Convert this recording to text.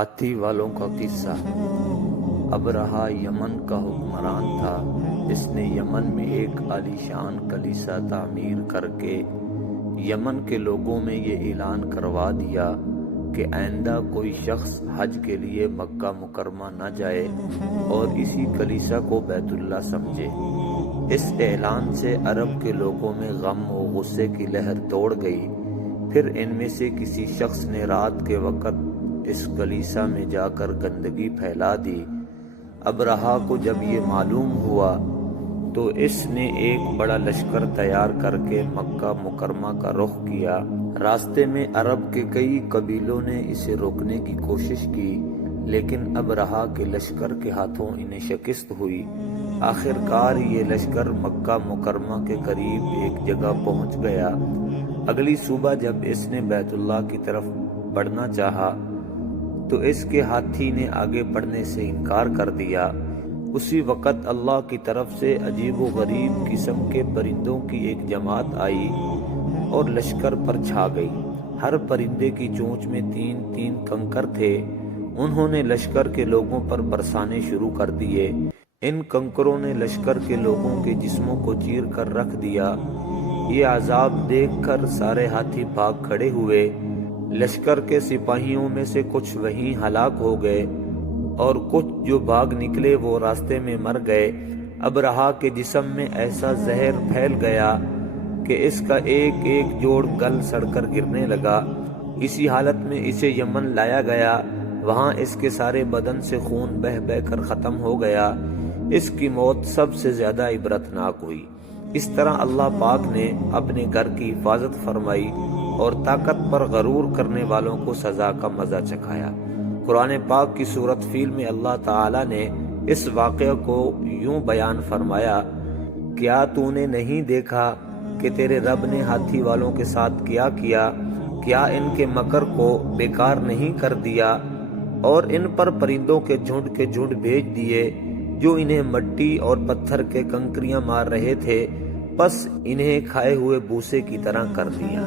ہاتھی والوں کا قصہ۔ ابرہہ یمن کا حکمران تھا۔ اس نے یمن میں ایک عالیشان کلیسا تعمیر کر کے یمن کے لوگوں میں یہ اعلان کروا دیا کہ آئندہ کوئی شخص حج کے لیے مکہ مکرمہ نہ جائے اور اسی کلیسا کو بیت اللہ سمجھے۔ اس اعلان سے عرب کے لوگوں میں غم و غصے کی لہر دوڑ گئی۔ پھر ان میں سے کسی شخص نے رات کے وقت اس کلیسا میں جا کر گندگی پھیلا دی۔ ابرہہ کو جب یہ معلوم ہوا تو اس نے ایک بڑا لشکر تیار کر کے مکہ مکرمہ کا رخ کیا۔ راستے میں عرب کے کئی قبیلوں نے اسے روکنے کی کوشش کی، لیکن ابرہہ کے لشکر کے ہاتھوں انہیں شکست ہوئی۔ آخرکار یہ لشکر مکہ مکرمہ کے قریب ایک جگہ پہنچ گیا۔ اگلی صبح جب اس نے بیت اللہ کی طرف بڑھنا چاہا تو اس کے ہاتھی نے آگے بڑھنے سے انکار کر دیا۔ اسی وقت اللہ کی طرف سے عجیب و غریب قسم کے پرندوں کی ایک جماعت آئی اور لشکر پر چھا گئی۔ ہر پرندے کی چونچ میں 3 کنکر تھے۔ انہوں نے لشکر کے لوگوں پر برسانے شروع کر دیے۔ ان کنکروں نے لشکر کے لوگوں کے جسموں کو چیر کر رکھ دیا۔ یہ عذاب دیکھ کر سارے ہاتھی بھاگ کھڑے ہوئے۔ لشکر کے سپاہیوں میں سے کچھ وہیں ہلاک ہو گئے اور کچھ جو بھاگ نکلے وہ راستے میں مر گئے۔ ابرہہ کے جسم میں ایسا زہر پھیل گیا کہ اس کا ایک ایک جوڑ گل سڑ کر گرنے لگا۔ اسی حالت میں اسے یمن لایا گیا۔ وہاں اس کے سارے بدن سے خون بہہ بہہ کر ختم ہو گیا۔ اس کی موت سب سے زیادہ عبرتناک ہوئی۔ اس طرح اللہ پاک نے اپنے گھر کی حفاظت فرمائی اور طاقت پر غرور کرنے والوں کو سزا کا مزہ چکھایا۔ قرآن پاک کی سورۃ فیل میں اللہ تعالیٰ نے اس واقعہ کو یوں بیان فرمایا، کیا تو نے نہیں دیکھا کہ تیرے رب نے ہاتھی والوں کے ساتھ کیا کیا ان کے مکر کو بیکار نہیں کر دیا اور ان پر پرندوں کے جھنڈ بھیج دیے جو انہیں مٹی اور پتھر کے کنکریاں مار رہے تھے، بس انہیں کھائے ہوئے بھوسے کی طرح کر دیا۔